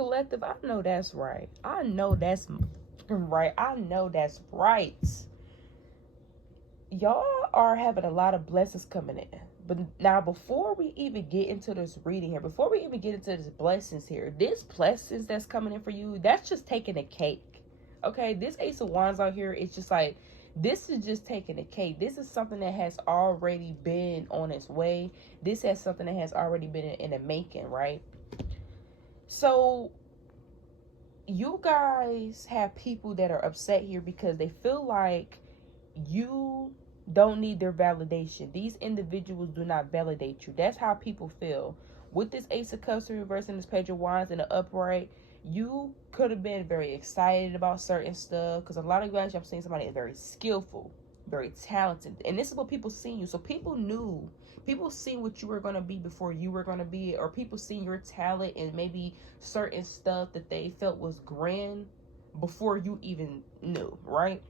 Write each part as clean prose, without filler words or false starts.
collective, I know that's right. I know that's right. I know that's right. Y'all are having a lot of blessings coming in. But now, before we even get into this reading here, before we even get into this blessings here, this blessings that's coming in for you, that's just taking a cake. Okay, this Ace of Wands out here, it's just like, this is just taking a cake. This is something that has already been on its way. This has something that has already been in the making, right? So you guys have people that are upset here because they feel like you don't need their validation. These individuals do not validate you. That's how people feel. With this Ace of Cups reverse and this Page of Wands in the upright, you could have been very excited about certain stuff, because a lot of you guys, I'm seeing somebody is very skillful, very talented, and this is what people see you. So people seen what you were going to be before you were going to be it, or people seen your talent and maybe certain stuff that they felt was grand before you even knew, right?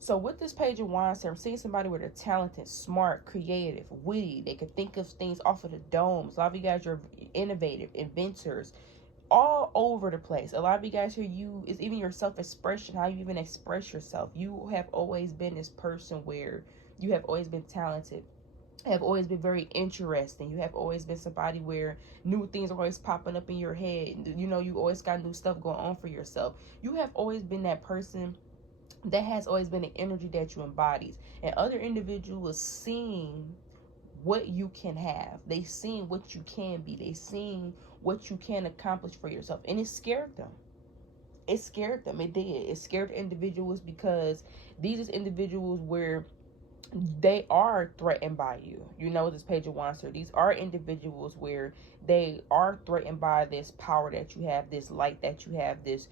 So with this Page of Wands here, I'm seeing somebody where they're talented, smart, creative, witty. They can think of things off of the domes. A lot of you guys are innovative, inventors, all over the place. A lot of you guys here, is even your self-expression, how you even express yourself. You have always been this person where you have always been talented, have always been very interesting. You have always been somebody where new things are always popping up in your head. You know, you always got new stuff going on for yourself. You have always been that person that has always been the energy that you embodies, and other individuals seeing what you can have. They seen what you can be. They seen what you can accomplish for yourself, and it scared them. It scared them. It did. It scared individuals, because these is individuals where they are threatened by you. You know, this Page of Wands here, these are individuals where they are threatened by this power that you have, this light that you have, this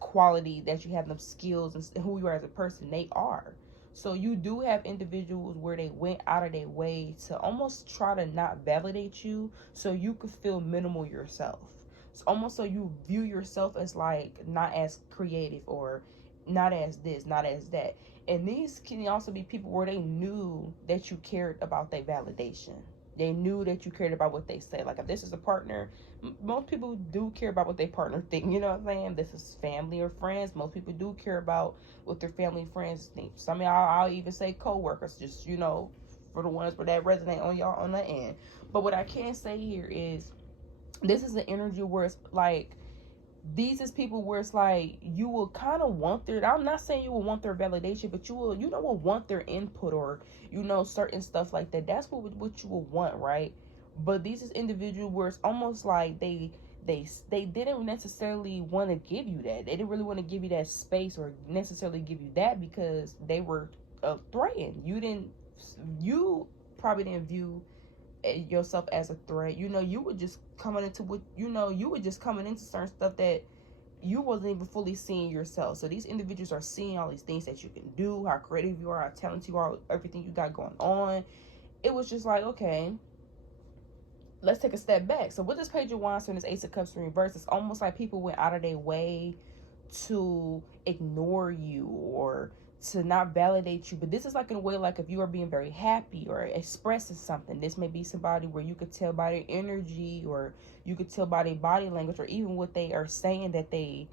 quality that you have, them skills and who you are as a person. They are. So you do have individuals where they went out of their way to almost try to not validate you so you could feel minimal yourself. It's almost so you view yourself as like not as creative, or not as this, not as that. And these can also be people where they knew that you cared about their validation. They knew that you cared about what they say. Like if this is a partner, most people do care about what their partner think. You know what I'm saying? This is family or friends. Most people do care about what their family and friends think. Some of y'all, I'll even say co-workers, just, you know, for the ones where that resonate on y'all on the end. But what I can say here is, this is the energy where it's like, these is people where it's like you will kind of want their, I'm not saying you will want their validation, but you will, will want their input, or certain stuff like that. That's what you will want, right? But these is individuals where it's almost like they didn't necessarily want to give you that. They didn't really want to give you that space or necessarily give you that, because they were threatened. You probably didn't view yourself as a threat. You were just coming into what you were just coming into certain stuff that you wasn't even fully seeing yourself. So these individuals are seeing all these things that you can do, how creative you are, how talented you are, everything you got going on. It was just like, okay, let's take a step back. So with this Page of Wands and this Ace of Cups in reverse, it's almost like people went out of their way to ignore you or to not validate you. But this is like in a way, like if you are being very happy or expressing something, this may be somebody where you could tell by their energy, or you could tell by their body language, or even what they are saying, that they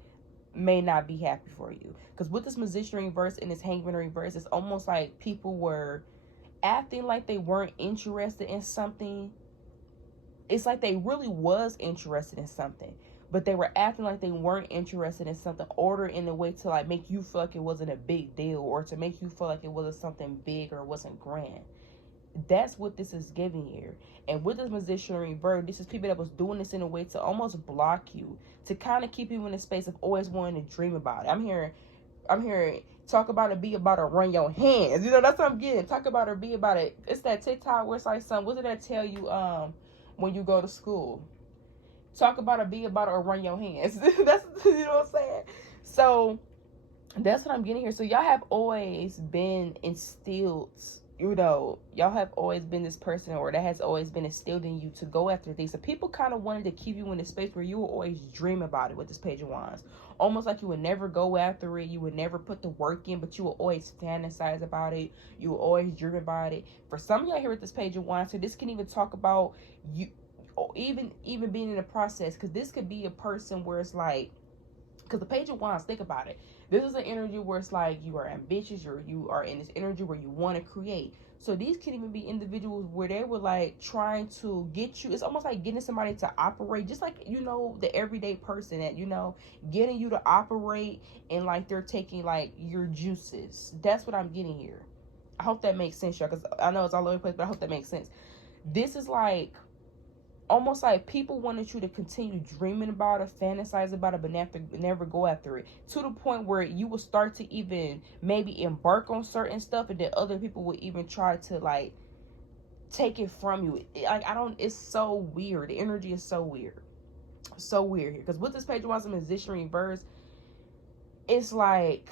may not be happy for you. Because with this Magician reverse and this Hangman reverse, it's almost like people were acting like they weren't interested in something. It's like they really was interested in something, but they were acting like they weren't interested in something, or in a way to like make you feel like it wasn't a big deal, or to make you feel like it wasn't something big or wasn't grand. That's what this is giving here. And with this Magician reverse, this is people that was doing this in a way to almost block you, to kind of keep you in the space of always wanting to dream about it. I'm hearing talk about it, be about it, run your hands. That's what I'm getting. Talk about it, be about it. It's that TikTok where it's like, what did that tell you when you go to school? Talk about it, be about it, or run your hands. That's, what I'm saying? So that's what I'm getting here. So y'all have always been instilled, y'all have always been this person, or that has always been instilled in you to go after things. So people kind of wanted to keep you in this space where you will always dream about it with this Page of Wands. Almost like you would never go after it. You would never put the work in, but you will always fantasize about it. You will always dream about it. For some of y'all here with this Page of Wands, so this can even talk about you. or even being in the process, because this could be a person where it's like, because the Page of Wands, think about it, this is an energy where it's like you are ambitious, you are in this energy where you want to create. So these can even be individuals where they were like trying to get you, it's almost like getting somebody to operate, just like, you know, the everyday person that, you know, getting you to operate, and like they're taking like your juices. That's what I'm getting here. I hope that makes sense, y'all, because I know it's all over the place, but I hope that makes sense. This is like almost like people wanted you to continue dreaming about it, fantasize about it, but never go after it, to the point where you will start to even maybe embark on certain stuff, and then other people will even try to like take it from you. Like, I don't, it's so weird. The energy is so weird. So weird here. Because with this Page of Wands, Musician reverse, it's like,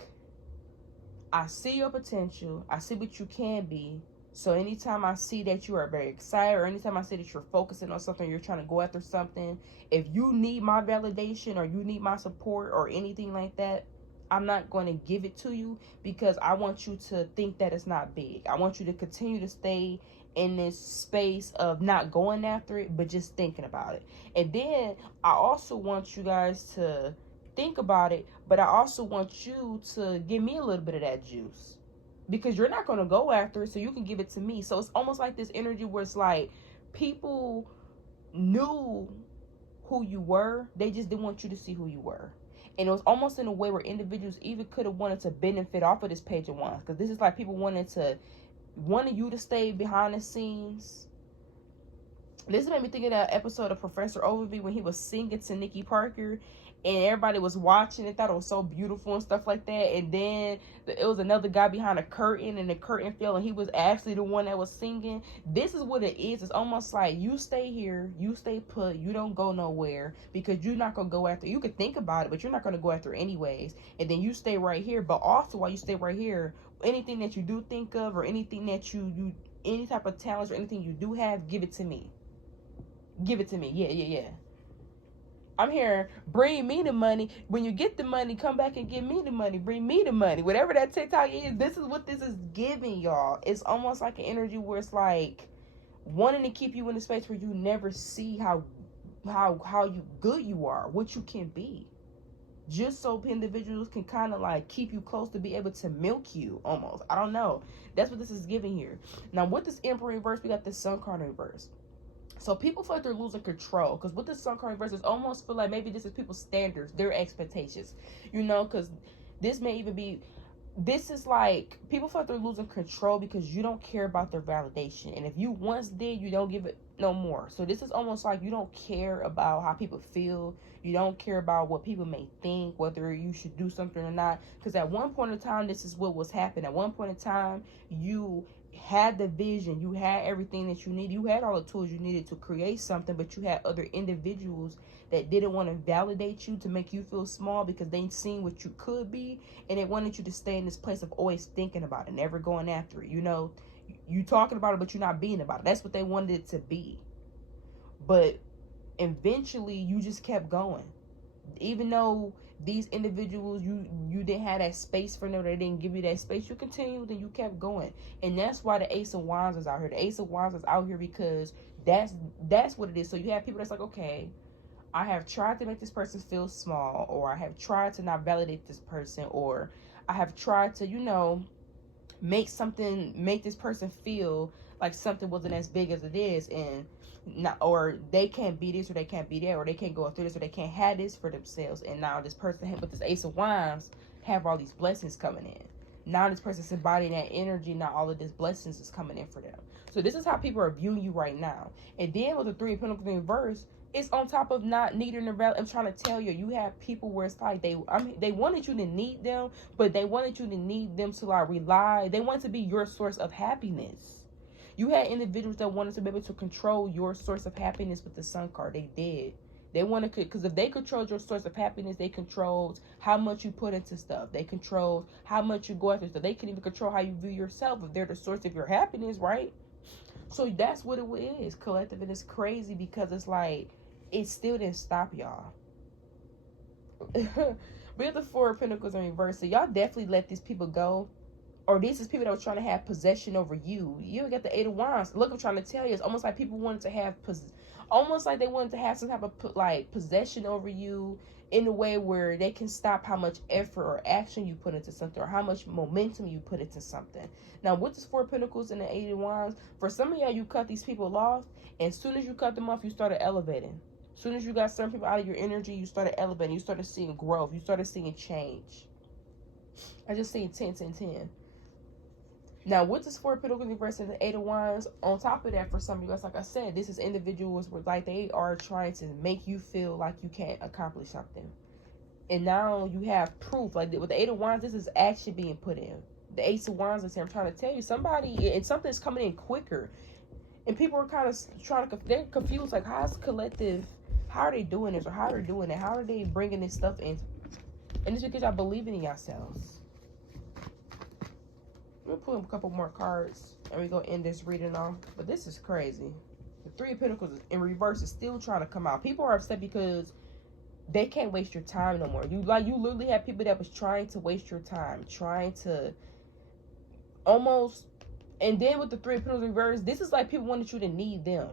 I see your potential. I see what you can be. So anytime I see that you are very excited, or anytime I see that you're focusing on something, you're trying to go after something, if you need my validation or you need my support or anything like that, I'm not going to give it to you, because I want you to think that it's not big. I want you to continue to stay in this space of not going after it, but just thinking about it. And then I also want you guys to think about it, but I also want you to give me a little bit of that juice, because you're not going to go after it, so you can give it to me. So it's almost like this energy where it's like people knew who you were, they just didn't want you to see who you were. And it was almost in a way where individuals even could have wanted to benefit off of this Page of Wands, because this is like people wanted you to stay behind the scenes. This made me think of that episode of Professor Overview when he was singing to Nikki Parker, and everybody was watching and thought it was so beautiful and stuff like that. And then it was another guy behind a curtain, and the curtain fell, and he was actually the one that was singing. This is what it is. It's almost like you stay here, you stay put, you don't go nowhere, because you're not going to go after. You could think about it, but you're not going to go after anyways. And then you stay right here. But also, while you stay right here, anything that you do think of, or anything that you any type of talents or anything you do have, give it to me. Give it to me. Yeah. I'm here. Bring me the money. When you get the money, come back and give me the money. Bring me the money. Whatever that TikTok is, this is what this is giving, y'all. It's almost like an energy where it's like wanting to keep you in a space where you never see how you good you are, what you can be. Just so individuals can kind of like keep you close to be able to milk you almost. I don't know. That's what this is giving here. Now with this Emperor reverse, we got the Sun card reverse. So people feel like they're losing control, because with the Sun card reverse, it's almost feel like maybe this is people's standards, their expectations, you know, because this may even be, this is like people feel like they're losing control because you don't care about their validation, and if you once did, you don't give it no more. So this is almost like you don't care about how people feel, you don't care about what people may think, whether you should do something or not, because at one point in time, this is what was happening. At one point in time, you had the vision, you had everything that you needed, you had all the tools you needed to create something, but you had other individuals that didn't want to validate you, to make you feel small, because they seen what you could be, and they wanted you to stay in this place of always thinking about it, never going after it. You know, you talking about it, but you're not being about it. That's what they wanted it to be. But eventually you just kept going, even though these individuals, you didn't have that space for them, they didn't give you that space, you continued and you kept going. And that's why the Ace of Wands is out here. The Ace of Wands is out here because that's what it is. So you have people that's like, okay, I have tried to make this person feel small, or I have tried to not validate this person, or I have tried to, you know, make this person feel like something wasn't as big as it is, and not, or they can't be this, or they can't be that, or they can't go through this, or they can't have this for themselves. And now this person with this Ace of Wands have all these blessings coming in. Now this person's embodying that energy. Now all of these blessings is coming in for them. So this is how people are viewing you right now. And then with the Three of Pentacles in reverse, it's on top of not needing the value. I'm trying to tell you, you have people where it's like they wanted you to need them, but they wanted you to need them to like rely. They wanted to be your source of happiness. You had individuals that wanted to be able to control your source of happiness with the Sun card. They did. They wanted to, because if they controlled your source of happiness, they controlled how much you put into stuff. They controlled how much you go after stuff. They can even control how you view yourself if they're the source of your happiness, right? So that's what it is, collective. And it's crazy because it's like, it still didn't stop y'all. We have the Four of Pentacles in reverse. So y'all definitely let these people go, or these is people that were trying to have possession over you. You got the Eight of Wands. Look, I'm trying to tell you, it's almost like people wanted to have, almost like they wanted to have some type of like possession over you in a way where they can stop how much effort or action you put into something, or how much momentum you put into something. Now, with this Four of Pentacles and the Eight of Wands, for some of y'all, you cut these people off, and as soon as you cut them off, you started elevating. As soon as you got certain people out of your energy, you started elevating. You started seeing growth. You started seeing change. I just seen 10, 10, 10. Now, with this Four of Pentacles reverse and the Eight of Wands, on top of that, for some of you guys, like I said, this is individuals where, like, they are trying to make you feel like you can't accomplish something. And now you have proof. Like, with the Eight of Wands, this is action being put in. The Ace of Wands is here. I'm trying to tell you, somebody, and something's coming in quicker. And people are kind of trying to, they're confused, like, how's collective, how are they doing this, or how are they doing that? How are they bringing this stuff in? And it's because y'all believing in yourselves. We'll pull a couple more cards and we're going to end this reading off. But this is crazy. The Three of Pentacles in reverse is still trying to come out. People are upset because they can't waste your time no more. You literally have people that was trying to waste your time, trying to almost. And then with the Three of Pentacles reverse, this is like people wanted you to need them.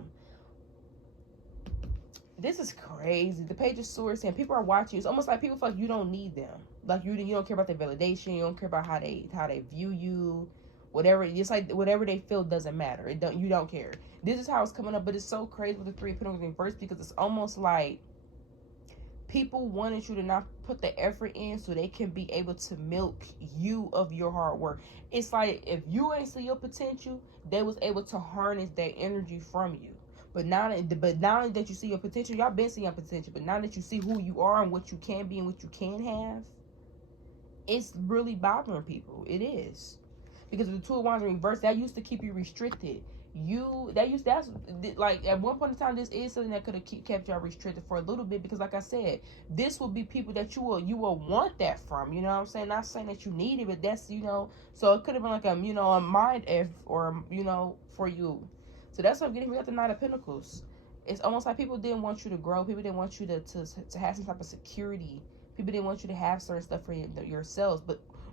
This is crazy. The Page of Swords, and people are watching. It's almost like people feel like you don't need them. Like you don't care about their validation. You don't care about how they view you. Whatever. It's like whatever they feel doesn't matter. You don't care. This is how it's coming up, but it's so crazy with the Three of Pentacles in reverse because it's almost like people wanted you to not put the effort in so they can be able to milk you of your hard work. It's like if you ain't see your potential, they was able to harness that energy from you. But now that you see your potential, y'all been seeing your potential, but now that you see who you are and what you can be and what you can have, it's really bothering people. It is. Because the Two of Wands in reverse, that used to keep you restricted. That's like at one point in time, this is something that could have kept y'all restricted for a little bit, because like I said, this will be people that you will want that from, you know what I'm saying? Not saying that you need it, but that's, you know, so it could have been like a mind F, or for you. So that's what I'm getting. We got the Nine of Pentacles. It's almost like people didn't want you to grow. People didn't want you to have some type of security. People didn't want you to have certain stuff for yourselves,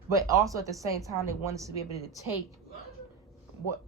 but also at the same time they wanted to be able to take what